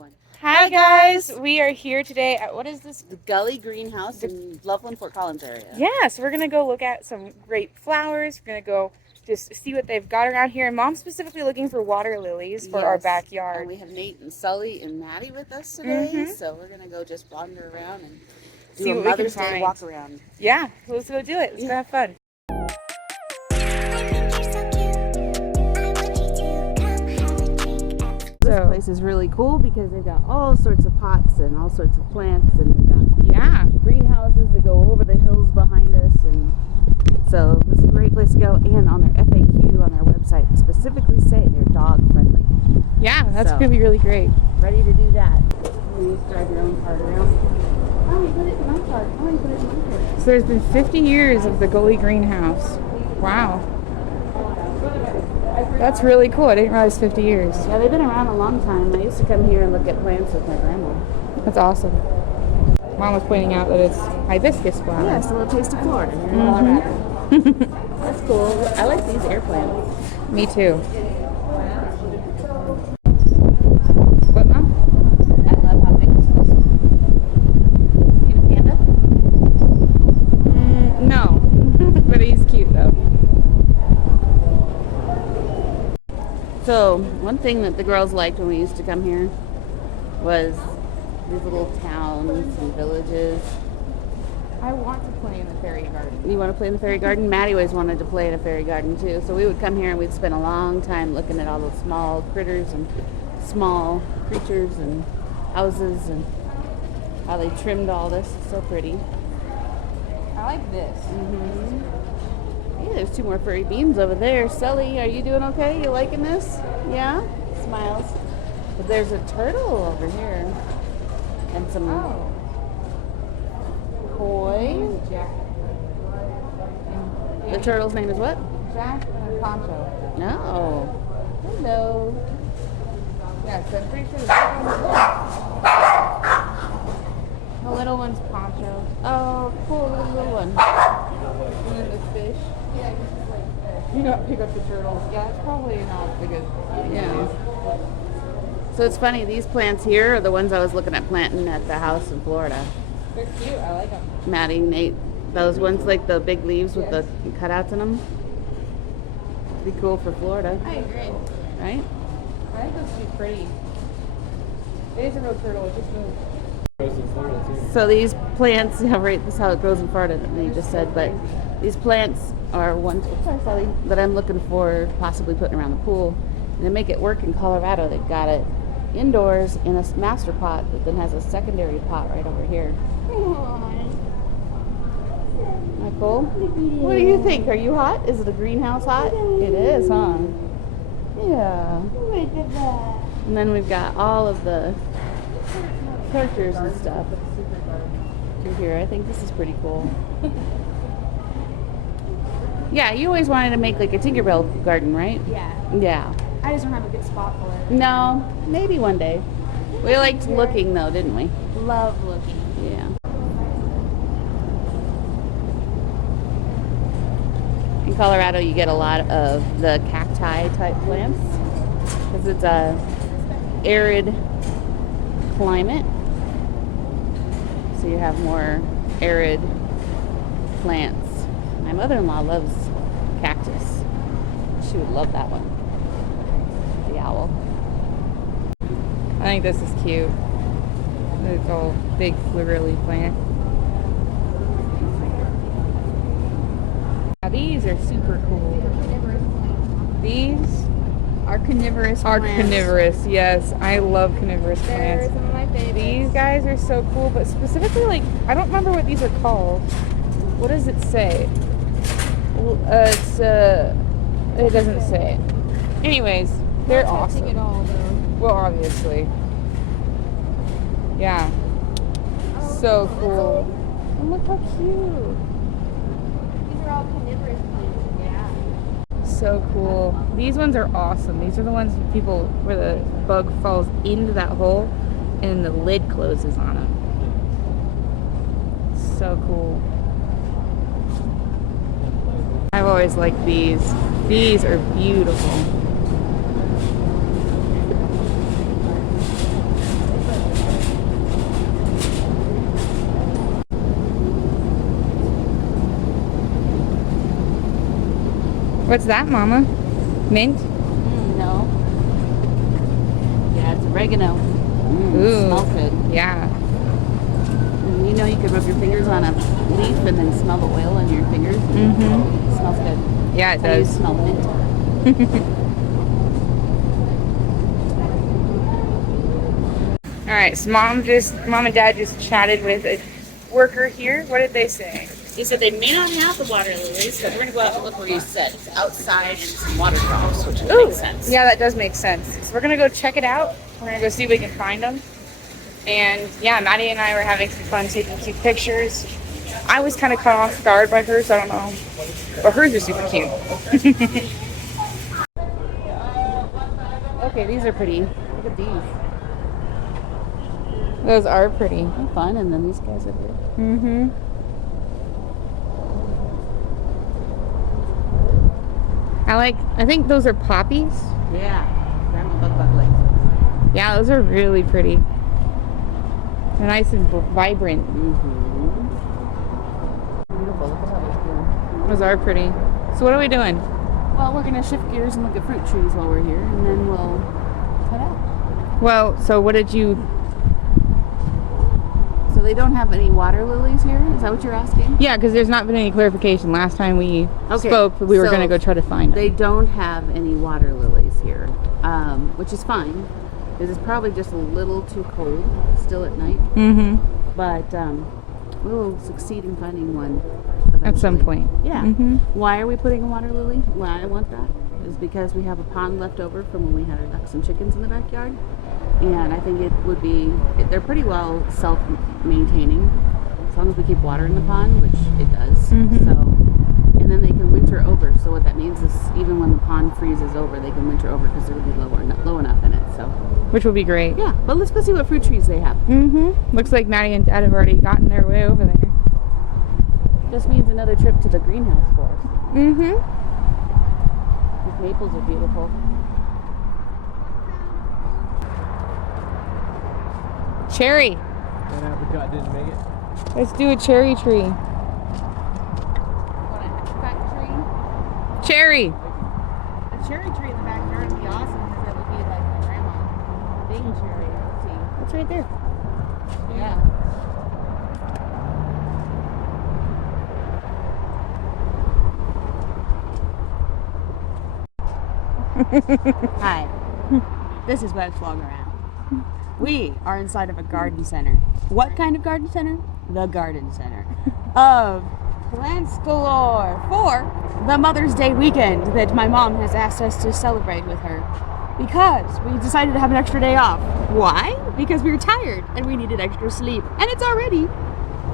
one. Hi guys, we are here today at, what is this? The Gully Greenhouse in Loveland, Fort Collins area. Yeah, so we're gonna go look at some great flowers. We're gonna go just see what they've got around here. And Mom's specifically looking for water lilies for our backyard. And we have Nate and Sully and Maddie with us today, so we're gonna go just wander around and do See a what we can Mother's Day find. walk around. Yeah, let's go do it. Let's go have fun. This place is really cool because they've got all sorts of pots and all sorts of plants, and they've got greenhouses that go over the hills behind us, and so this is a great place to go. And on their FAQ on their website specifically say they're dog friendly. Yeah, that's gonna be really great. Ready to do that. You just drive your own cart around. Oh, you put it in my cart. Oh, you put it in my cart. So there's been 50 years of the Gully Greenhouse. Wow. That's really cool. I didn't realize 50 years. Yeah, they've been around a long time. I used to come here and look at plants with my grandma. That's awesome. Mom was pointing out that it's hibiscus flowers. Yeah, it's a little taste of Florida. That's cool. I like these air plants. Me too. What, Mom? I love how big this place is. You a panda? No. But he's cute though. So, one thing that the girls liked when we used to come here was these little towns and villages. I want to play in the fairy garden. You want to play in the fairy garden? Maddie always wanted to play in a fairy garden too. So we would come here and we'd spend a long time looking at all those small critters and small creatures and houses and how they trimmed all this. It's so pretty. I like this. Hey, there's two more furry beans over there. Sully, are you doing okay? You liking this? Yeah? Smiles. But there's a turtle over here. And some koi. Jack. The turtle's name is what? Jack and a poncho. No. Hello. Yeah, so I'm pretty sure the little one's poncho. Oh, cool. Look at the little one. And then the fish. Yeah, it's just like you don't pick up the turtles. Yeah, it's probably not the good. Yeah. So it's funny, these plants here are the ones I was looking at planting at the house in Florida. They're cute. I like them. Maddie, Nate, those ones like the big leaves with the cutouts in them. Be cool for Florida, I agree. right? I think those would be pretty. It is a real turtle. It just moved. So these plants, yeah, right, this is how it grows in Florida, that you just said, but these plants are ones that I'm looking for possibly putting around the pool. And to make it work in Colorado, they've got it indoors in a master pot that then has a secondary pot right over here. Isn't that cool? What do you think? Are you hot? Is it a greenhouse hot? It is, huh? Yeah. And then we've got all of the characters and stuff through here. I think this is pretty cool. Yeah, you always wanted to make like a Tinkerbell garden, right? Yeah. Yeah. I just don't have a good spot for it. No, maybe one day. We liked looking though, didn't we? Love looking. Yeah. In Colorado, you get a lot of the cacti type plants because it's a arid climate. So you have more arid plants. My mother-in-law loves cactus. She would love that one. The owl. I think this is cute. It's all big florally plant. Now these are super cool. These Are carnivorous are plants. carnivorous. Yes, I love carnivorous They're plants. some of my favorites. These guys are so cool, but specifically, like, I don't remember what these are called. What does it say? It doesn't say. Anyways, they're Not touching awesome. it all, though. Well, obviously. Yeah. So cool. And look how cute. These are all carnivorous plants. Yeah. So cool. These ones are awesome. These are the ones where the bug falls into that hole and the lid closes on them. So cool. I've always liked these. These are beautiful. What's that, Mama? Mint? No. Yeah, it's oregano. Ooh. Smells good. Yeah. And you know, you could rub your fingers on a leaf and then smell the oil on your fingers. Mm-hmm. It smells good. Yeah, it That's how you does. smell mint. All right, so mom and dad just chatted with a worker here. What did they say? He said they may not have the water lilies, but we're gonna go out and look where you said. It's outside and some water drops, which makes sense. Yeah, that does make sense. So we're gonna go check it out. We're gonna go see if we can find them. And yeah, Maddie and I were having some fun taking cute pictures. I was kind of caught off guard by hers, I don't know. But hers are super cute. Okay, these are pretty. Look at these. Those are pretty. They're fun, and then these guys are here. Mm-hmm. I think those are poppies. Yeah. Grandma Bug likes Yeah, those are really pretty. They're nice and vibrant. Mm-hmm. Beautiful. Look at how they're doing. Those are pretty. So what are we doing? Well, we're gonna shift gears and look at fruit trees while we're here, and then we'll head out. Well, so what did you... So they don't have any water lilies here? Is that what you're asking? Yeah, because there's not been any clarification. Last time we Okay, spoke, we were so going to go try to find them. They don't have any water lilies here, which is fine, because it's probably just a little too cold still at night. Mm-hmm. But we'll succeed in finding one eventually. At some point. Yeah. Mm-hmm. Why are we putting a water lily? Why I want that is because we have a pond left over from when we had our ducks and chickens in the backyard. And I think it would be, they're pretty well self-maintaining as long as we keep water in the pond, which it does. Mhm. So, and then they can winter over. So what that means is even when the pond freezes over, they can winter over because they'll be low enough in it. So, Which will be great. yeah, but let's go see what fruit trees they have. Mm-hmm. Looks like Maddie and Dad have already gotten their way over there. Just means another trip to the greenhouse for us. Mm-hmm. These maples are beautiful. Cherry. That apricot didn't make it. Let's do a cherry tree. Want a cut tree? Cherry. A cherry tree in the backyard would be awesome because it would be like my grandma. Big cherry. Let's see. It's right there. Yeah. Hi. This is Webb'sVlogAround. We are inside of a garden center. What kind of garden center? The garden center of plants galore for the Mother's Day weekend that my mom has asked us to celebrate with her because we decided to have an extra day off. Why? Because we were tired and we needed extra sleep, and it's already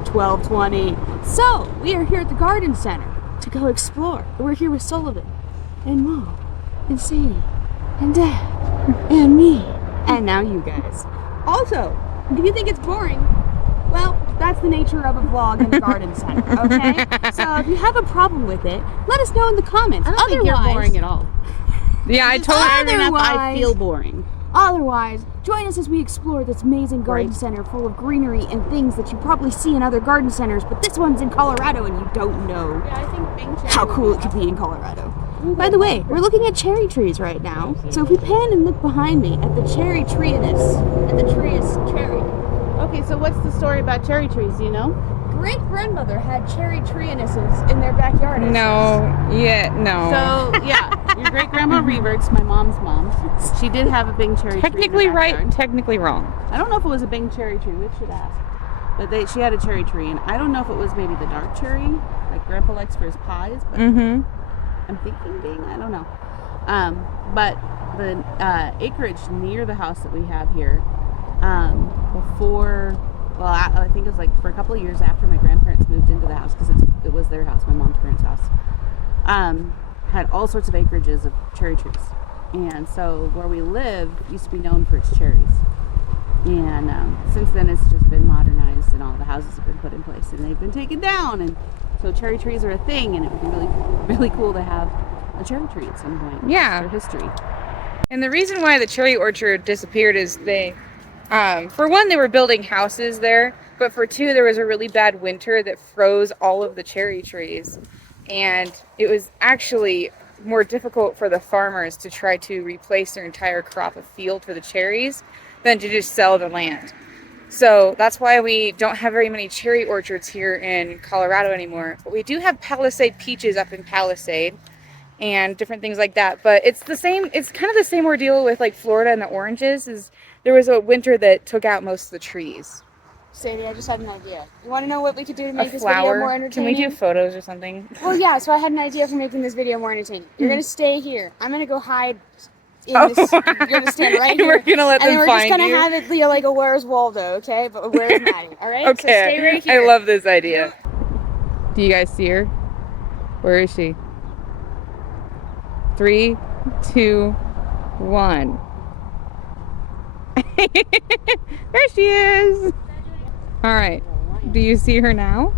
12:20. So we are here at the garden center to go explore. We're here with Sullivan and Mom and Sadie and Dad and me and now you guys. Also, if you think it's boring, well, that's the nature of a vlog in the garden center, okay? So if you have a problem with it, let us know in the comments. I don't think you're boring at all. Yeah, I totally... Tired enough, I Otherwise- feel boring. Otherwise, join us as we explore this amazing garden Right. center full of greenery and things that you probably see in other garden centers, but this one's in Colorado and you don't know Yeah, I think Bing Cherry how would cool be it could be in Colorado. By the way, we're looking at cherry trees right now. So if we pan and look behind me at the cherry tree-ness, at the tree is cherry. Okay, so what's the story about cherry trees, do you know? Great-grandmother had cherry tree-nesses in their backyard. it No. Yeah, no. So, yeah, your great-grandma Reverts, my mom's mom, she did have a Bing cherry Technically tree in her right, backyard. technically wrong. I don't know if it was a Bing cherry tree, we should ask. But she had a cherry tree, and I don't know if it was maybe the dark cherry, like Grandpa likes for his pies, but Mm-hmm. I'm thinking Bing, I don't know. But the acreage near the house that we have here, before, well, I think it was like for a couple of years after my grandparents moved into the house, because it was their house, my mom's parents' house, had all sorts of acreages of cherry trees. And so where we live used to be known for its cherries. And since then it's just been modernized and all the houses have been put in place and they've been taken down. And so cherry trees are a thing, and it would be really, really cool to have a cherry tree at some point. Yeah. For history. And the reason why the cherry orchard disappeared is they, for one, they were building houses there, but for two, there was a really bad winter that froze all of the cherry trees. And it was actually more difficult for the farmers to try to replace their entire crop of field for the cherries than to just sell the land. So that's why we don't have very many cherry orchards here in Colorado anymore. But we do have Palisade peaches up in Palisade and different things like that. But it's the same, it's kind of the same ordeal with like Florida and the oranges. Is there was a winter that took out most of the trees. Sadie, I just had an idea. You want to know what we could do to A make this video flower. more Can entertaining? we do photos or something? Well, yeah, so I had an idea for making this video more entertaining. You're going to stay here. I'm going to go hide in Oh. this. You're going to stand right here. We're gonna let and them then we're just find going to you. have it be like a Where's Waldo, okay? But where's Maddie, all right? So stay right here. I love this idea. Do you guys see her? Where is she? 3, 2, 1. There she is. All right. Do you see her now?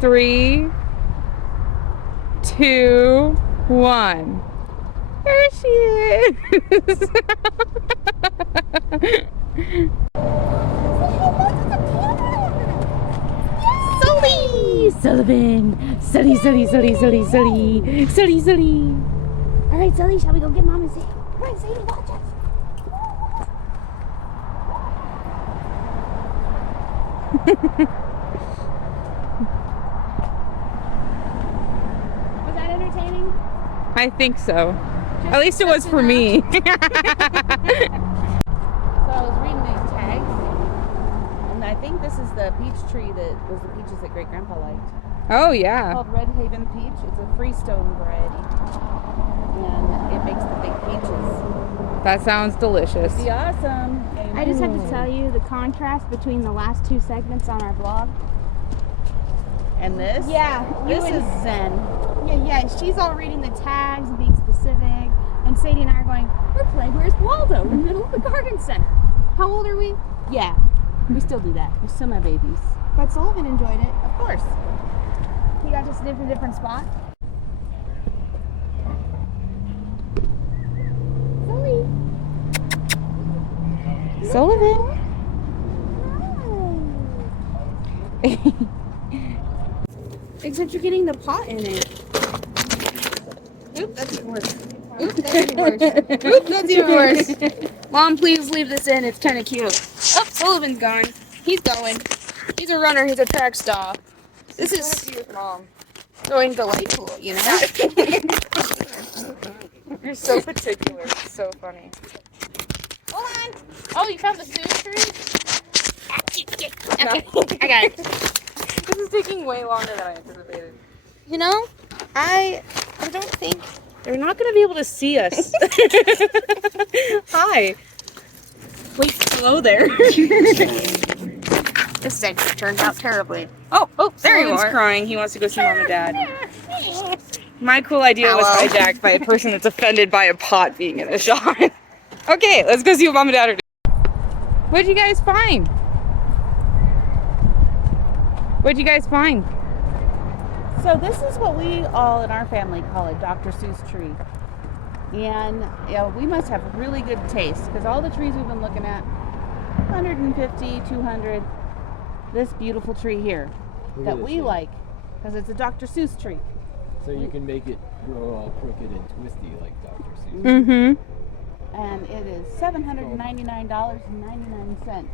3, 2, 1. There she is. Sully! Sullivan! Sully, Sully, Sully, Sully, Sully. Sully, Sully. All right, Sully, shall we go get Mom and Sadie? Come on, Sadie, watch us. Was that entertaining? I think so. At least it was for me. So I was reading these tags, and I think this is the peach tree that was the peaches that Great Grandpa liked. Oh It's yeah. called Red Haven peach. It's a freestone variety, and it makes the big peaches. That sounds delicious. Be awesome. I just have to tell you the contrast between the last two segments on our vlog. And this? Yeah, This is zen. Yeah, she's all reading the tags and being specific, and Sadie and I are going, we're playing Where's Waldo in the middle of the garden center. How old are we? Yeah, we still do that. We're still my babies. But Sullivan enjoyed it. Of course. He got to sniff a different spot. Sully. Sullivan. Except you're getting the pot in it. Oop, that's even worse. Oop, that's even worse. Oop, that's even worse. Mom, please leave this in. It's kind of cute. Oh, Sullivan's gone. He's going. He's a runner. He's a track star. This is Mom. going delightful, you know? You're so particular. It's so funny. Hold on. Oh, you found the Sue's tree? Okay, I got it. This is taking way longer than I anticipated. You know, I don't think They're not going to be able to see us. Hi. Wait, hello there. this segment turned out terribly. Oh, there you Sullivan's are. crying. He wants to go see Mom and Dad. My cool idea was Hello. hijacked by a person that's offended by a pot being in a shot. Okay, let's go see what Mom and Dad are doing. What'd you guys find? What'd you guys find? So this is what we all in our family call a Dr. Seuss tree. And you know, we must have really good taste because all the trees we've been looking at, 150, 200, this beautiful tree here Look that at this we thing. like because it's a Dr. Seuss tree. So you can make it grow all crooked and twisty like Dr. Seuss. Mm-hmm. And it is $799.99.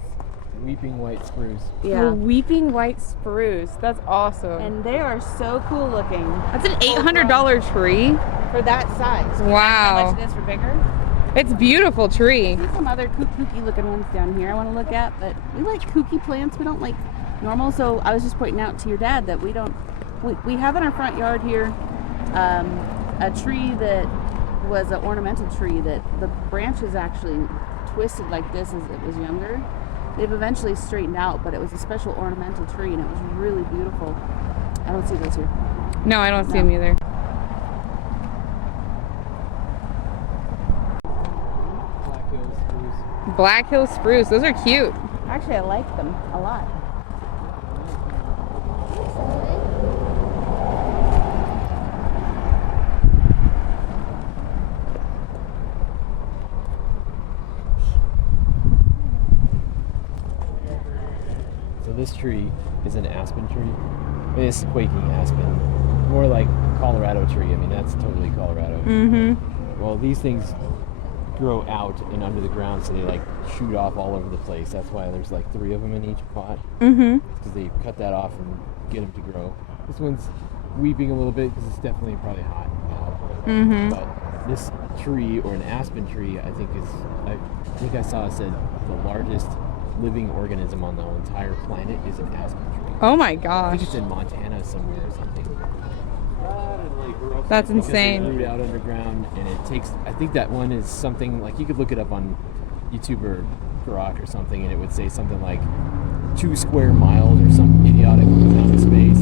Weeping white spruce. A weeping white spruce. That's awesome. And they are so cool looking That's an $800 tree. for that size. How Wow. much it is for bigger? It's a beautiful tree. There's some other kooky looking ones down here I want to look at, but we like kooky plants. We don't like normal. So I was just pointing out to your dad that we have in our front yard here a tree that was an ornamental tree that the branches actually twisted like this as it was younger. They've eventually straightened out, but it was a special ornamental tree and it was really beautiful. I don't see those here. No, I don't see No. them either. Black Hills spruce. Black Hill spruce. Those are cute. Actually, I like them a lot. So this tree is an aspen tree. It's quaking aspen. more like Colorado tree. I mean, that's totally Colorado. Mm-hmm. Well, these things grow out and under the ground, so they like shoot off all over the place. That's why there's like 3 of them in each pot. Mm-hmm. Because they cut that off and get them to grow. This one's weeping a little bit because it's definitely probably hot now. Mm-hmm. But this tree, or an aspen tree, I think I saw it said the largest living organism on the entire planet is an aspen tree. Oh my I gosh. think it's in Montana somewhere or something. That's Because insane. they root out underground, and it takes. I think that one is something like, you could look it up on YouTube or Grok or something, and it would say something like 2 square miles or some idiotic amount of space.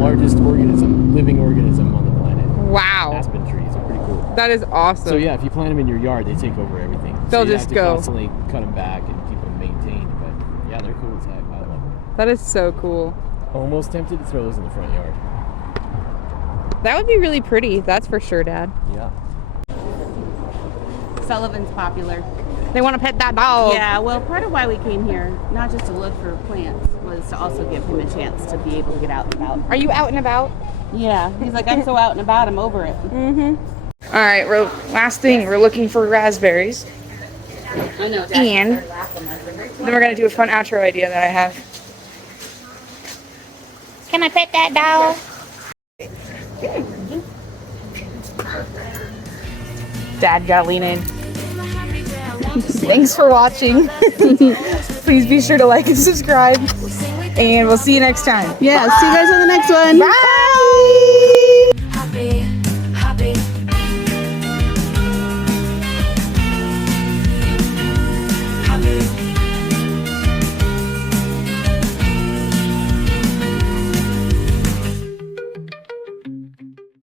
Largest living organism on the planet. Wow. Aspen trees are pretty cool. That is awesome. So yeah, if you plant them in your yard, they take over everything. They'll so you just have to go. constantly cut them back and keep them maintained. But yeah, they're cool as heck. I love them. That is so cool. Almost tempted to throw those in the front yard. That would be really pretty. That's for sure, Dad. Yeah. Sullivan's popular. They want to pet that dog. Yeah, well, part of why we came here, not just to look for plants, was to also give him a chance to be able to get out and about. Are you out and about? Yeah, he's like, I'm so out and about, I'm over it. Mm-hmm. All right, last thing, we're looking for raspberries. I know, Dad. And then we're going to do a fun outro idea that I have. Can I pet that dog? Dad, gotta lean in. Thanks for watching. Please be sure to like and subscribe. And we'll see you next time. Yeah, see you guys on the next one. Bye!